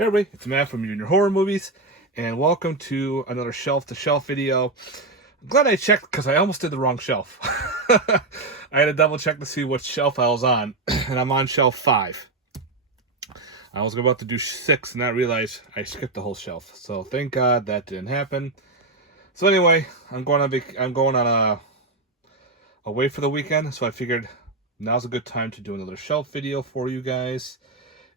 Hey everybody, it's Matt from Junior Horror Movies, and welcome to another shelf-to-shelf video. I'm glad I checked because I almost did the wrong shelf. I had to double check to see what shelf I was on, and I'm on shelf 5. I was about to do 6 and I realized I skipped the whole shelf. So thank God that didn't happen. So anyway, I'm going on away for the weekend, so I figured now's a good time to do another shelf video for you guys.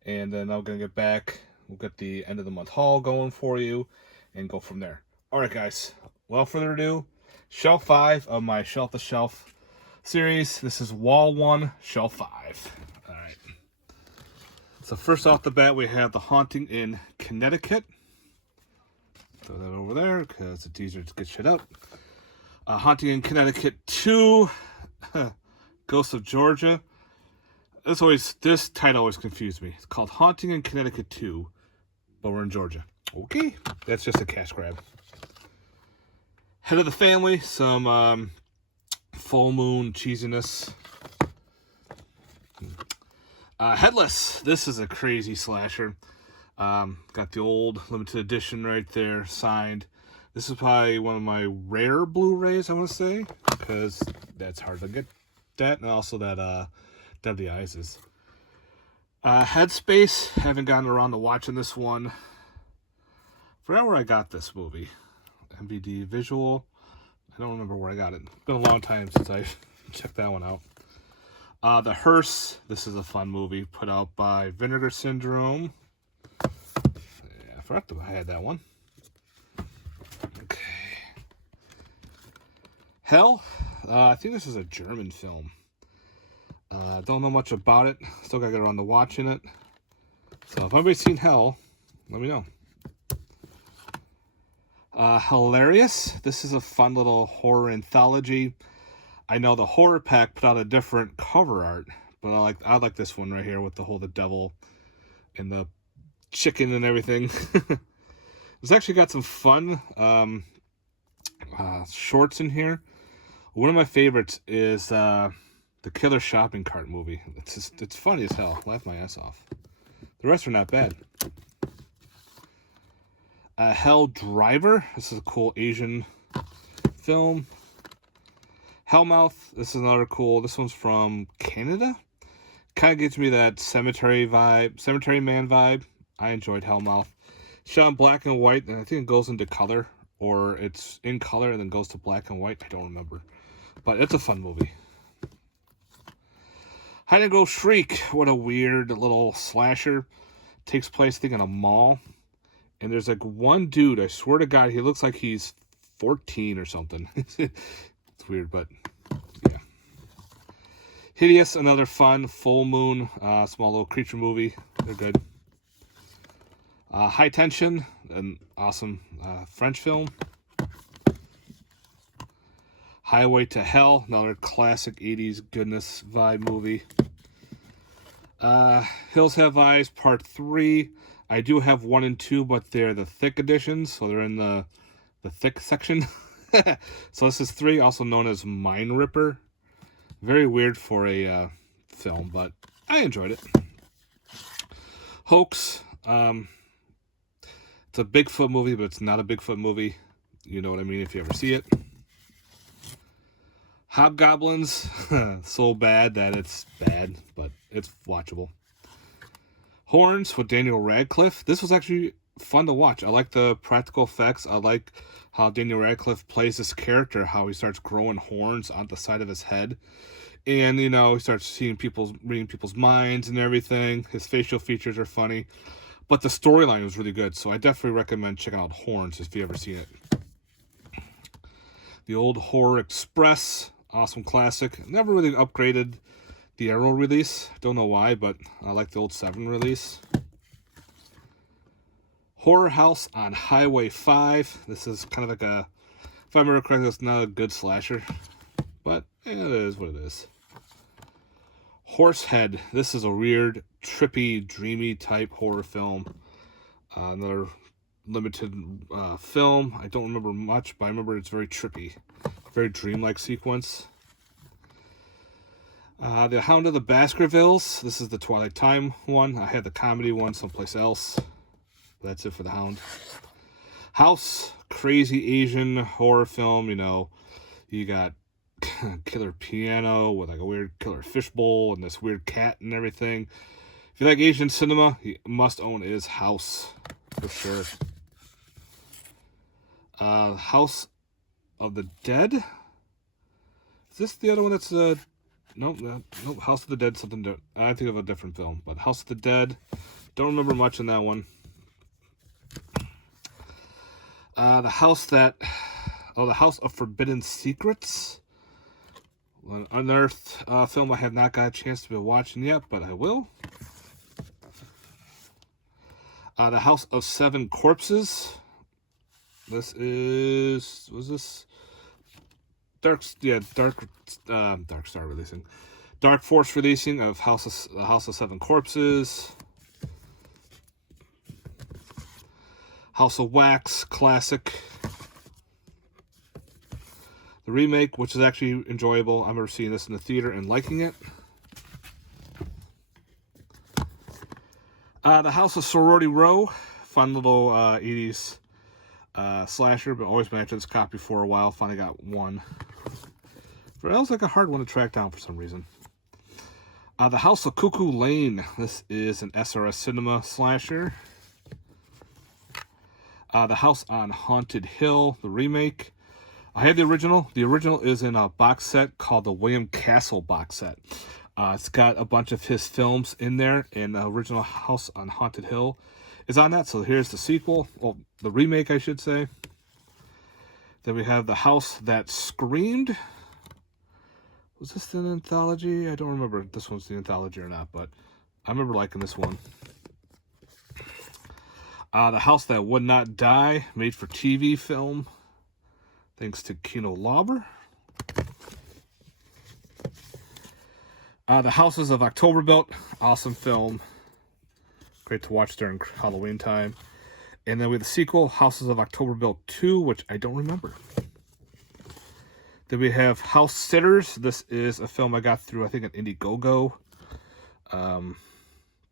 And then I'm going to get back. We'll get the end of the month haul going for you and go from there. Alright guys, without further ado, shelf 5 of my shelf to shelf series. This is wall 1, shelf 5. Alright. So first off the bat, we have The Haunting in Connecticut. Throw that over there because it's easier to get shit out. Haunting in Connecticut 2, Ghosts of Georgia. This title always confused me. It's called Haunting in Connecticut 2, but we're in Georgia. Okay, that's just a cash grab. Head of the Family, some full moon cheesiness. Headless, this is a crazy slasher. Got the old limited edition right there, signed. This is probably one of my rare Blu-rays, I want to say, because that's hard to get that, and also that Deadly Eyes is. Headspace, haven't gotten around to watching this one. Forgot where I got this movie. MVD Visual. I don't remember where I got it. It's been a long time since I checked that one out. The Hearse. This is a fun movie put out by Vinegar Syndrome. Yeah, I forgot that I had that one. Okay. Hell. I think this is a German film. Don't know much about it. Still gotta get around to watching it. So if anybody's seen Hell, let me know. Hilarious. This is a fun little horror anthology. I know the Horror Pack put out a different cover art, but I like this one right here with the devil and the chicken and everything. It's actually got some fun shorts in here. One of my favorites is the Killer Shopping Cart movie. It's funny as hell. Laugh my ass off. The rest are not bad. Hell Driver. This is a cool Asian film. Hellmouth. This is another cool. This one's from Canada. Kind of gives me that Cemetery Man vibe. I enjoyed Hellmouth. Shot in black and white, and I think it goes into color, or it's in color and then goes to black and white. I don't remember, but it's a fun movie. Hide and Go Shriek. What a weird little slasher. Takes place, I think, in a mall. And there's like one dude, I swear to God, he looks like he's 14 or something. It's weird, but yeah. Hideous, another fun, full moon, small little creature movie. They're good. High Tension, an awesome French film. Highway to Hell, another classic 80s goodness vibe movie. Hills Have Eyes, Part 3. I do have 1 and 2, but they're the thick editions, so they're in the thick section. So this is 3, also known as Mine Ripper. Very weird for a film, but I enjoyed it. Hoax. It's a Bigfoot movie, but it's not a Bigfoot movie. You know what I mean if you ever see it. Hobgoblins, so bad that it's bad, but it's watchable. Horns with Daniel Radcliffe. This was actually fun to watch. I like the practical effects. I like how Daniel Radcliffe plays this character, how he starts growing horns on the side of his head. And, you know, he starts reading people's minds and everything. His facial features are funny. But the storyline was really good, so I definitely recommend checking out Horns if you've ever seen it. The Old Horror Express. Awesome classic. Never really upgraded the Arrow release. Don't know why, but I like the old 7 release. Horror House on Highway 5. This is kind of like a, if I remember correctly, it's not a good slasher, but it is what it is. Horsehead. This is a weird, trippy, dreamy type horror film. Another limited film. I don't remember much, but I remember it's very trippy. Very dreamlike sequence. The Hound of the Baskervilles. This is the Twilight Time one. I had the comedy one someplace else. That's it for the Hound. House, crazy Asian horror film. You know, you got killer piano with like a weird killer fishbowl and this weird cat and everything. If you like Asian cinema, you must own is House for sure. House of the Dead. Is this the other one that's nope, nope. House of the Dead, something different. I think of a different film, but House of the Dead. Don't remember much in that one. The House of Forbidden Secrets. An unearthed film I have not got a chance to be watching yet, but I will. The House of Seven Corpses. Was this Dark Star releasing. Dark Force releasing of House of Seven Corpses. House of Wax, classic. The remake, which is actually enjoyable. I remember seeing this in the theater and liking it. The House of Sorority Row, fun little 80s slasher, but always been after this copy for a while. Finally got one. But that was like a hard one to track down for some reason. The House of Cuckoo Lane. This is an SRS Cinema slasher. The House on Haunted Hill, the remake. I had the original. The original is in a box set called the William Castle box set. It's got a bunch of his films in there, and the original House on Haunted Hill is on that. So here's the sequel, well, the remake, I should say. Then we have The House That Screamed. Was this an anthology? I don't remember if this one's the anthology or not, but I remember liking this one. The House That Would Not Die, made for TV film, thanks to Kino Lorber. The Houses of October Built, awesome film. Great to watch during Halloween time. And then we have the sequel, Houses of October Built 2, which I don't remember. Then we have House Sitters. This is a film I got through, I think, an Indiegogo.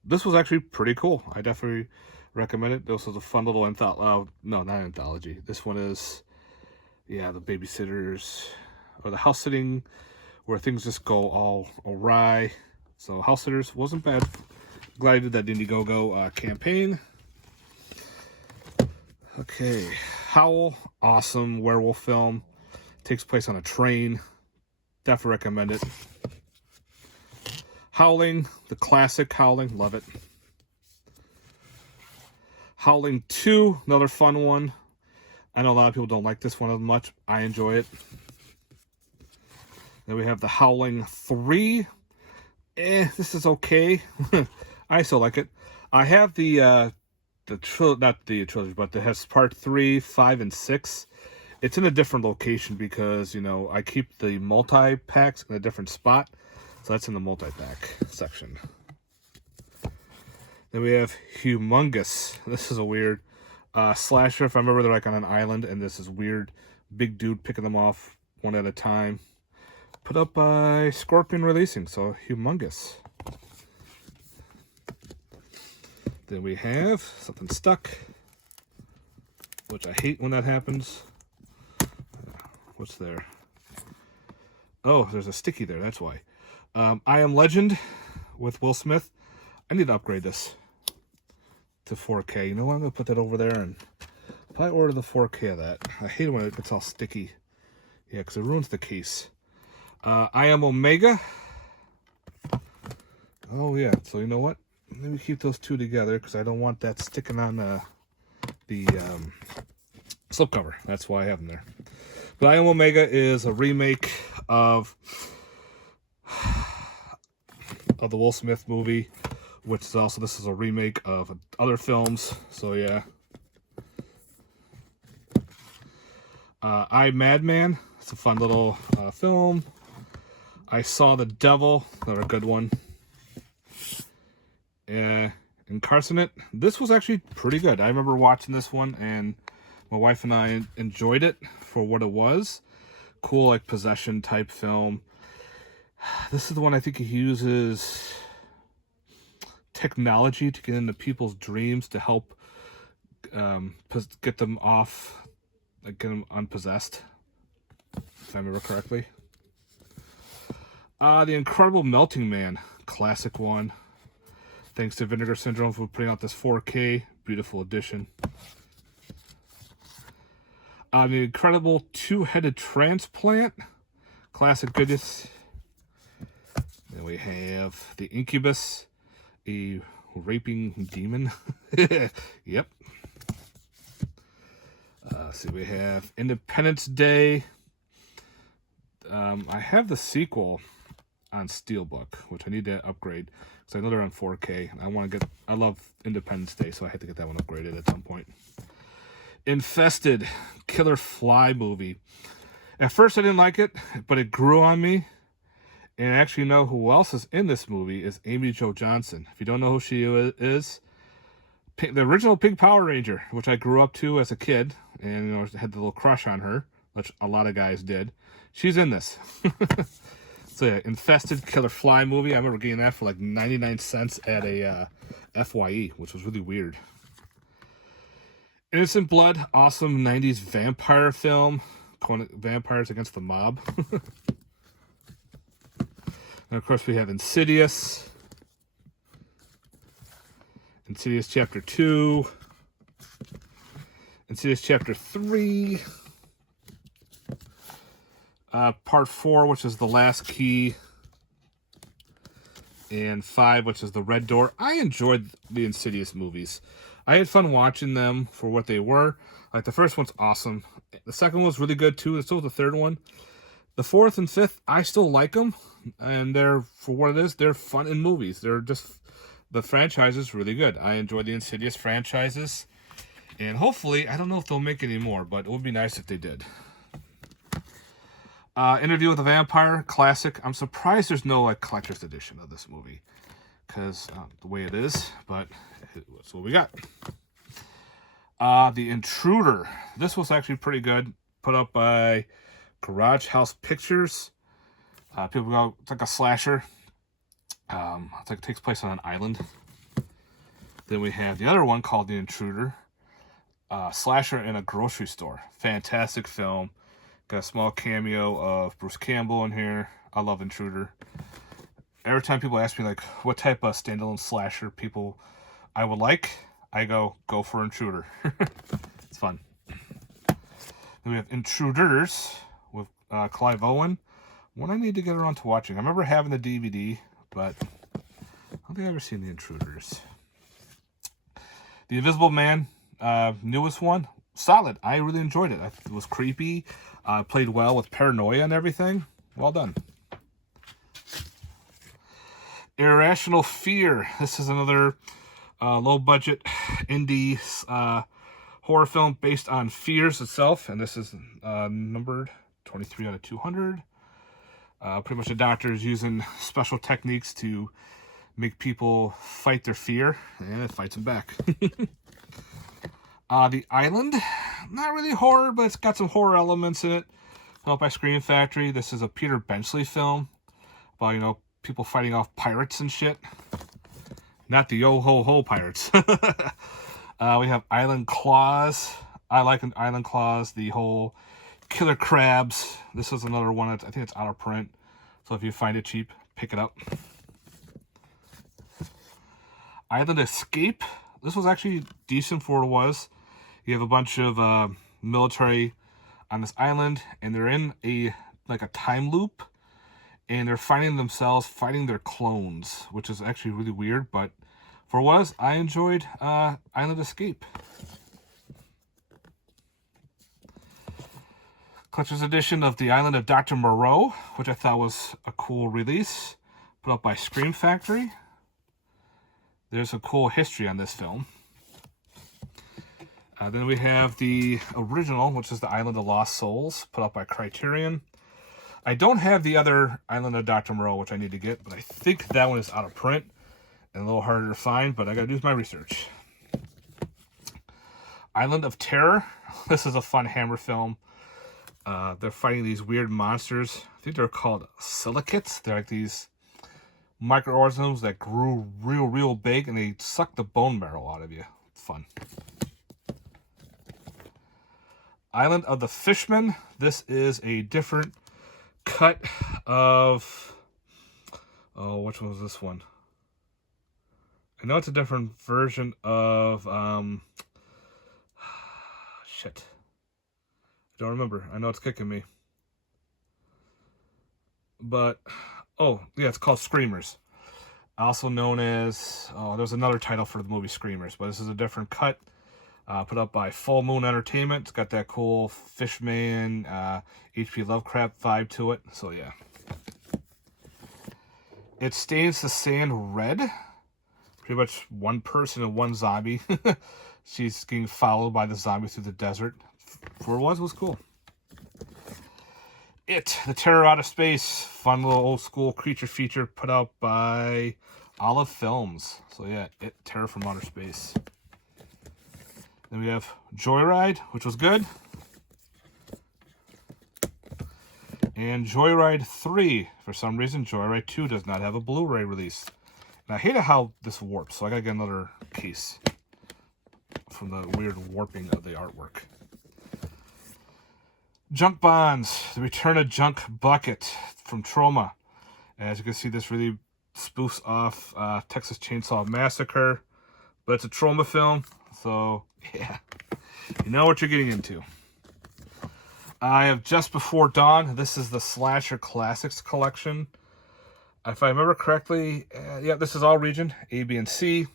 This was actually pretty cool. I definitely recommend it. This was a fun little anthology. No, not anthology. This one is, yeah, the babysitters, or the house sitting, where things just go all awry. So House Sitters wasn't bad. Glad I did that Indiegogo campaign. Okay, Howl, awesome werewolf film. Takes place on a train. Definitely recommend it. Howling, the classic Howling, love it. Howling 2, another fun one. I know a lot of people don't like this one as much. I enjoy it. Then we have the Howling 3. This is okay. I still like it. I have not the trilogy, but it has part 3, 5, and 6. It's in a different location because, you know, I keep the multi-packs in a different spot. So that's in the multi-pack section. Then we have Humongous. This is a weird slasher. If I remember, they're like on an island, and this is weird big dude picking them off one at a time. Put up by Scorpion Releasing, so Humongous. Then we have Something Stuck, which I hate when that happens. What's there? Oh, there's a sticky there, that's why. I Am Legend with Will Smith. I need to upgrade this to 4K. You know what? I'm going to put that over there and probably order the 4K of that. I hate it when it gets all sticky. Yeah, because it ruins the case. I Am Omega. Oh, yeah. So, you know what? Let me keep those two together because I don't want that sticking on the slipcover. That's why I have them there. But I Am Omega is a remake of the Will Smith movie, which is also, this is a remake of other films. So, yeah. I, Madman. It's a fun little film. I Saw the Devil. Another good one. Incarcerate. This was actually pretty good. I remember watching this one, and my wife and I enjoyed it for what it was. Cool, like, possession type film. This is the one I think he uses technology to get into people's dreams to help get them off, like get them unpossessed, if I remember correctly. The Incredible Melting Man, classic one. Thanks to Vinegar Syndrome for putting out this 4K, beautiful edition. The Incredible Two-Headed Transplant, classic goodness. Then we have the Incubus, a raping demon. Yep. See, we have Independence Day. I have the sequel on Steelbook, which I need to upgrade because I know they're on 4K. And I love Independence Day, so I had to get that one upgraded at some point. Infested, killer fly movie. At first I didn't like it, but it grew on me. And I actually know who else is in this movie is Amy Jo Johnson. If you don't know who she is, the original Pink Power Ranger, which I grew up to as a kid, and you know, had the little crush on her, which a lot of guys did. She's in this. So yeah, Infested Killer Fly movie. I remember getting that for like 99 cents at a FYE, which was really weird. Innocent Blood, awesome 90s vampire film. Vampires against the mob. And of course we have Insidious. Insidious Chapter 2. Insidious Chapter 3. Part 4, which is The Last Key. And 5, which is The Red Door. I enjoyed the Insidious movies. I had fun watching them for what they were. Like, the first one's awesome. The second one was really good, too. And so was the third one. The fourth and fifth, I still like them. And they're, for what it is, they're fun in movies. They're just, the franchise is really good. I enjoy the Insidious franchises. And hopefully, I don't know if they'll make any more, but it would be nice if they did. Interview with a Vampire, classic. I'm surprised there's no like collector's edition of this movie. Because the way it is, but that's what we got. The Intruder. This was actually pretty good. Put up by Garage House Pictures. People go, it's like a slasher. It's like it takes place on an island. Then we have the other one called The Intruder. Slasher in a grocery store. Fantastic film. Got a small cameo of Bruce Campbell in here. I love Intruder. Every time people ask me like what type of standalone slasher I would like, I go for Intruder. It's fun. Then we have Intruders with Clive Owen. One I need to get around to watching. I remember having the DVD, but I don't think I've ever seen The Intruders. The Invisible Man, newest one, solid. I really enjoyed it. It was creepy. Played well with paranoia and everything. Well done. Irrational Fear. This is another low-budget indie horror film based on Fears itself. And this is numbered 23 out of 200. Pretty much the doctor is using special techniques to make people fight their fear. And it fights them back. The Island. Not really horror, but it's got some horror elements in it. Helped by Scream Factory. This is a Peter Benchley film about, you know, people fighting off pirates and shit. Not the yo-ho-ho pirates. We have Island Claws. I like Island Claws. The whole Killer Crabs. This is another one. I think it's out of print. So if you find it cheap, pick it up. Island Escape. This was actually decent for what it was. You have a bunch of military on this island, and they're in a time loop, and they're finding themselves fighting their clones, which is actually really weird. But for what it was, I enjoyed Island Escape. Collector's edition of The Island of Dr. Moreau, which I thought was a cool release, put up by Scream Factory. There's a cool history on this film. Then we have the original, which is The Island of Lost Souls, put up by Criterion. I don't have the other Island of Dr. Moreau, which I need to get, but I think that one is out of print and a little harder to find, but I gotta do my research. Island of Terror. This is a fun Hammer film. They're fighting these weird monsters. I think they're called silicates. They're like these microorganisms that grew real big, and they suck the bone marrow out of you. It's fun. Island of the Fishmen. This is a different cut of... Oh, which one was this one? I know it's a different version of... shit. I don't remember. I know it's kicking me. But... Oh, yeah, it's called Screamers. Also known as... Oh, there's another title for the movie Screamers. But this is a different cut. Put up by Full Moon Entertainment. It's got that cool Fishman, H.P. Lovecraft vibe to it. So, yeah. It stains the sand red. Pretty much one person and one zombie. She's getting followed by the zombie through the desert. For what it was cool. It, The Terror Out of Space. Fun little old school creature feature put out by Olive Films. So, yeah, It, Terror from Outer Space. Then we have Joyride, which was good. And Joyride 3. For some reason, Joyride 2 does not have a Blu-ray release. And I hate how this warps, so I gotta get another case from the weird warping of the artwork. Junk Bonds, The Return of Junk Bucket from Troma. As you can see, this really spoofs off Texas Chainsaw Massacre. But it's a Troma film, so yeah, you know what you're getting into. I have Just Before Dawn. This is the Slasher Classics collection. If I remember correctly, yeah, this is all region, A, B, and C.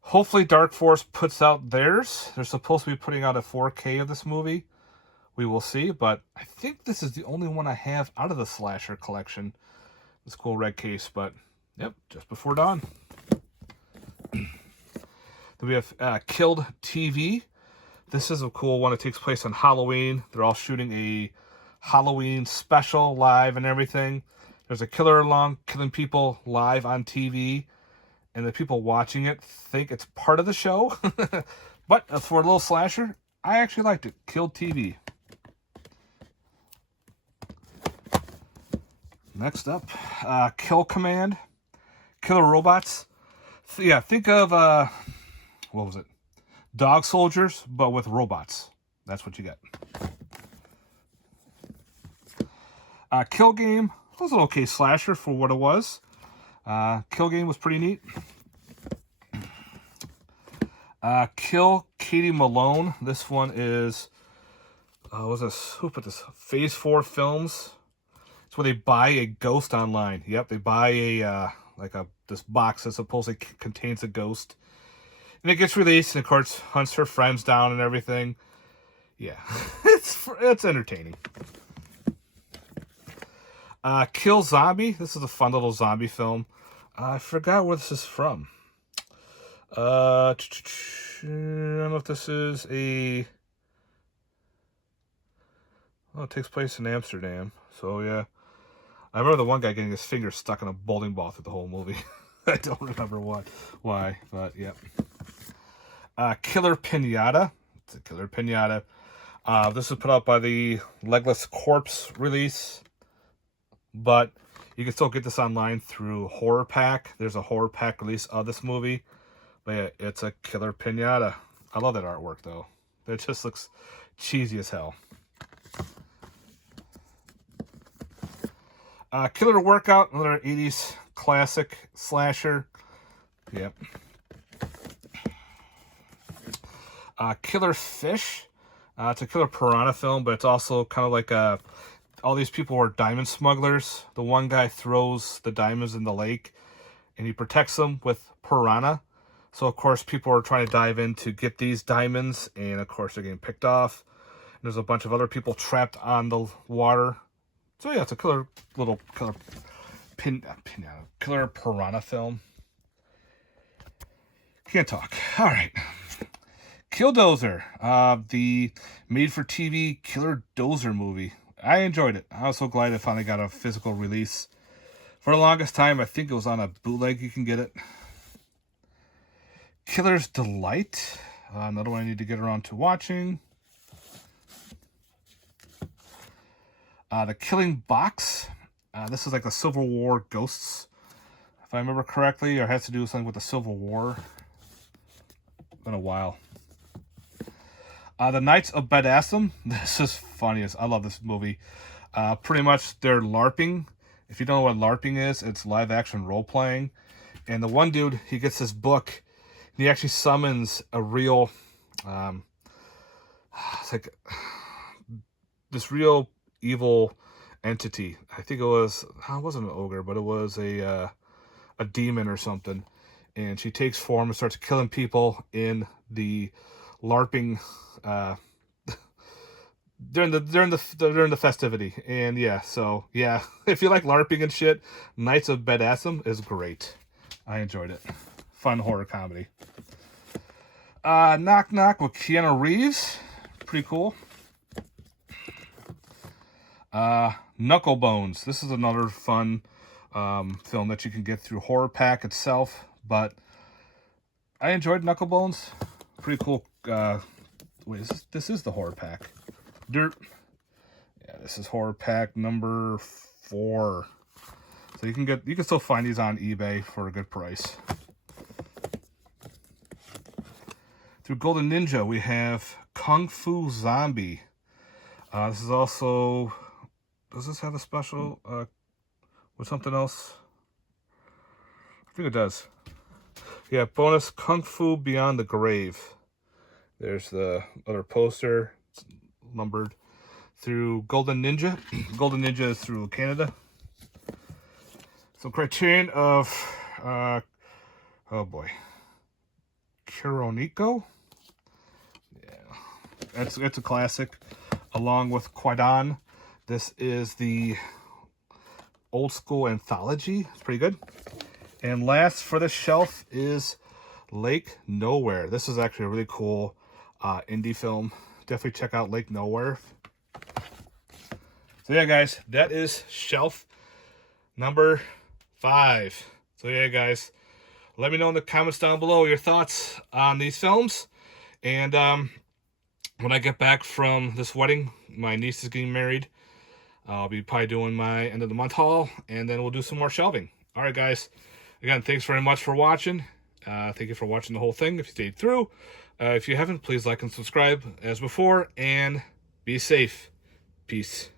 Hopefully Dark Force puts out theirs. They're supposed to be putting out a 4K of this movie. We will see, but I think this is the only one I have out of the Slasher collection. This cool red case, but yep, Just Before Dawn. Then we have Killed TV. This is a cool one. It takes place on Halloween. They're all shooting a Halloween special live and everything. There's a killer along killing people live on TV. And the people watching it think it's part of the show. But for a little slasher, I actually liked it. Killed TV. Next up, Kill Command. Killer Robots. Yeah, think of... what was it? Dog Soldiers, but with robots. That's what you get. Kill Game. It was an okay slasher for what it was. Kill Game was pretty neat. Kill Katie Malone. This one is... who put this? Phase 4 Films. It's where they buy a ghost online. Yep, they buy a... this box that supposedly contains a ghost. And it gets released, and of course, hunts her friends down and everything. Yeah, it's entertaining. Kill Zombie. This is a fun little zombie film. I forgot where this is from. I don't know if this is a... Oh, it takes place in Amsterdam. So, yeah. I remember the one guy getting his finger stuck in a bowling ball through the whole movie. I don't remember why, but yeah. Killer Pinata. It's a Killer Pinata. This was put out by the Legless Corpse release, but you can still get this online through Horror Pack. There's a Horror Pack release of this movie, but yeah, it's a Killer Pinata. I love that artwork though. It just looks cheesy as hell. Killer Workout, another 80s classic slasher. Yep. Killer Fish. It's a killer piranha film, but it's also kind of like all these people are diamond smugglers. The one guy throws the diamonds in the lake, and he protects them with piranha. So, of course, people are trying to dive in to get these diamonds, and, of course, they're getting picked off. And there's a bunch of other people trapped on the water. So, yeah, it's a killer piranha film. Can't talk. All right. Killdozer, the made-for-TV Killer Dozer movie. I enjoyed it. I was so glad I finally got a physical release. For the longest time, I think it was on a bootleg. You can get it. Killer's Delight. Another one I need to get around to watching. The Killing Box. This is like the Civil War ghosts, if I remember correctly, or has to do with something with the Civil War. Been a while. The Knights of Badassum. This is funniest. I love this movie. Pretty much they're LARPing. If you don't know what LARPing is, it's live action role playing. And the one dude, he gets this book. And he actually summons a real, it's like this real evil entity. I think it wasn't an ogre, but it was a demon or something. And she takes form and starts killing people in the LARPing during the festivity. And yeah, so yeah, if you like LARPing and shit, Knights of Badassum is great. I enjoyed it. Fun horror comedy. Knock Knock with Keanu Reeves. Pretty cool. Knuckle Bones. This is another fun film that you can get through Horror Pack itself, but I enjoyed Knuckle Bones. Pretty cool. Wait, this is the Horror Pack. Dirt. Yeah, this is Horror Pack number 4. So you can still find these on eBay for a good price. Through Golden Ninja, we have Kung Fu Zombie. This is also... Does this have a special with something else? I think it does. Yeah, bonus Kung Fu Beyond the Grave. There's the other poster. It's numbered. Through Golden Ninja. Golden Ninja is through Canada. Some Criterion of... oh boy. Kuroniko? Yeah. It's a classic. Along with Quaidan. This is the old school anthology. It's pretty good. And last for the shelf is Lake Nowhere. This is actually a really cool indie film. Definitely check out Lake Nowhere. So yeah, guys, that is shelf number 5. So yeah, guys, let me know in the comments down below your thoughts on these films. And when I get back from this wedding, my niece is getting married. I'll be probably doing my end of the month haul, and then we'll do some more shelving. All right, guys. Again, thanks very much for watching. Thank you for watching the whole thing if you stayed through. If you haven't, please like and subscribe as before, and be safe. Peace.